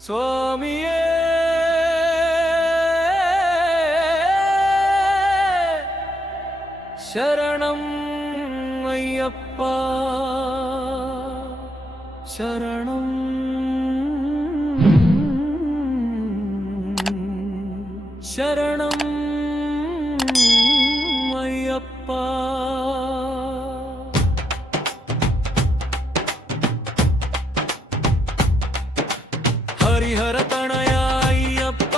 స్వామియే శరణం అయ్యప్ప శరణం శరణం అయ్యప్ప హరిహర తనయ అయ్యప్ప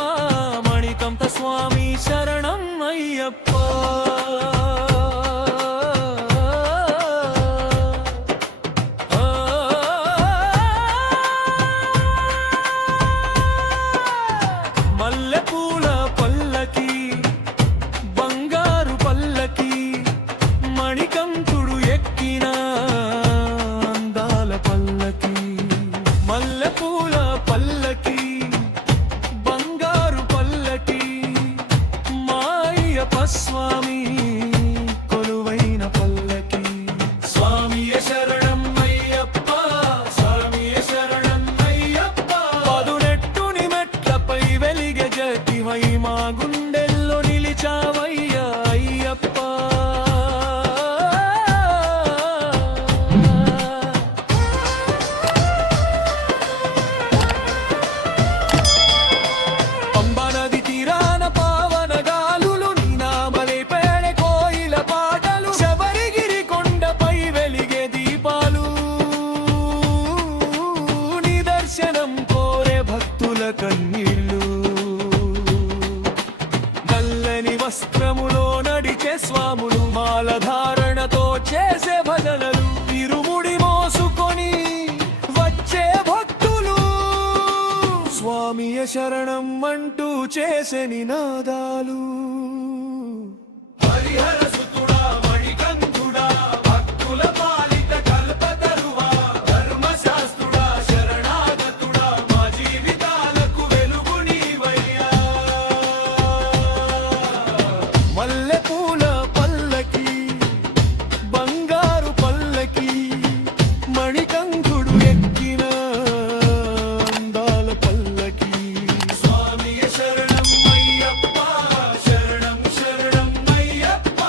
మణికంఠ స్వామి శరణం అయ్యప్ప మల్లెపూల పల్లకి బంగారు పల్లకి మణికంఠుడు ఎక్కిన అందాల పల్లకి మల్లెపూల పల్లకి బంగారు పల్లకి మాయప్ప స్వామి కొలువైన పల్లకి స్వామియ శరణం అయ్యప్ప స్వామియ శరణం అయ్యప్ప పదునెట్టుని మెట్లపై వెలిగే జతివై మా గుండెల్లో నిలిచావయ్యా అయ్యప్ప కన్నీళ్ళు నల్లని వస్త్రములో నడిచే స్వాములు మాలధారణతో చేసే భజనలు ఇరుముడి మోసుకొని వచ్చే భక్తులు స్వామియ శరణం అంటూ చేసే నినాదాలు హరిహర సుతుడా మణికంఠుడా భక్తుల పాలిత కల్పతరువా ధర్మశాస్త్రుడా శరణాగతుడా మా జీవితాలకు వెలుగు నీవయ్యా మల్లెపూల పల్లకి బంగారు పల్లకి మణికంఠుడు ఎక్కిన అందాల పల్లకి స్వామియ శరణం అయ్యప్ప శరణం శరణం అయ్యప్ప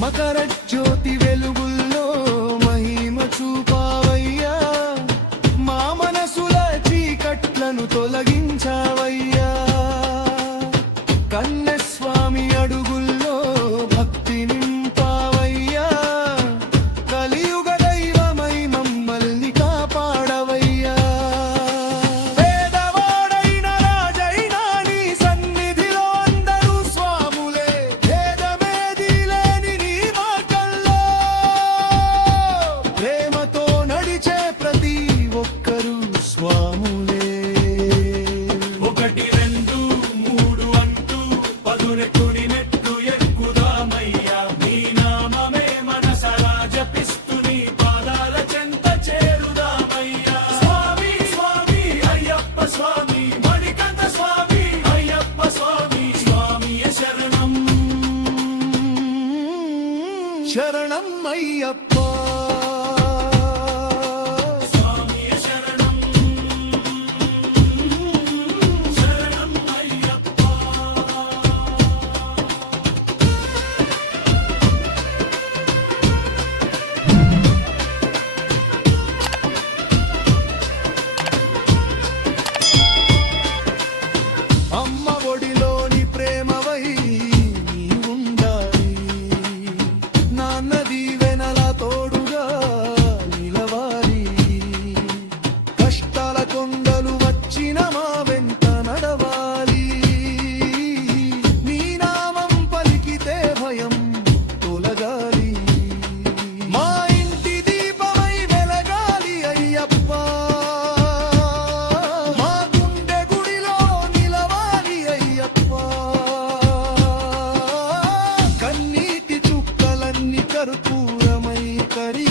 మకర జ్యోతి వెలుగుల్లో మహిమ చూపావయ్యా మా మనసుల చీకట్లను తొలగించావయ్యా కన్నస్వామి అడుగుల్లో భక్తి నింపావయ్యా కలియుగ దైవమై మమ్మల్ని కాపాడవయ్యా పేదవాడైన రాజైనా నీ సన్నిధిలో అందరూ స్వాములే భేదమేది లేని నీ మార్గంలో ప్రేమతో నడిచే ప్రతి ఒక్కరూ స్వాములే ఒకటి రెండు మూడు అంటూ పదునెట్టుని మెట్టు ఎక్కుదామయ్యా నీ నామమే మనసరా జపిస్తూ నీ పాదాల చెంత చేరుదామయ్యా స్వామి స్వామి అయ్యప్ప స్వామి మణికంఠ స్వామి అయ్యప్ప స్వామి స్వామియ శరణం శరణం అయ్యప్ప స్వామియ శరణం శరణం అయ్యప్ప అమ్మ ఒడిలోని ప్రేమవై నీ ఉండాలి నాన్న దీవెనల తోడు కర్పూరమై కరి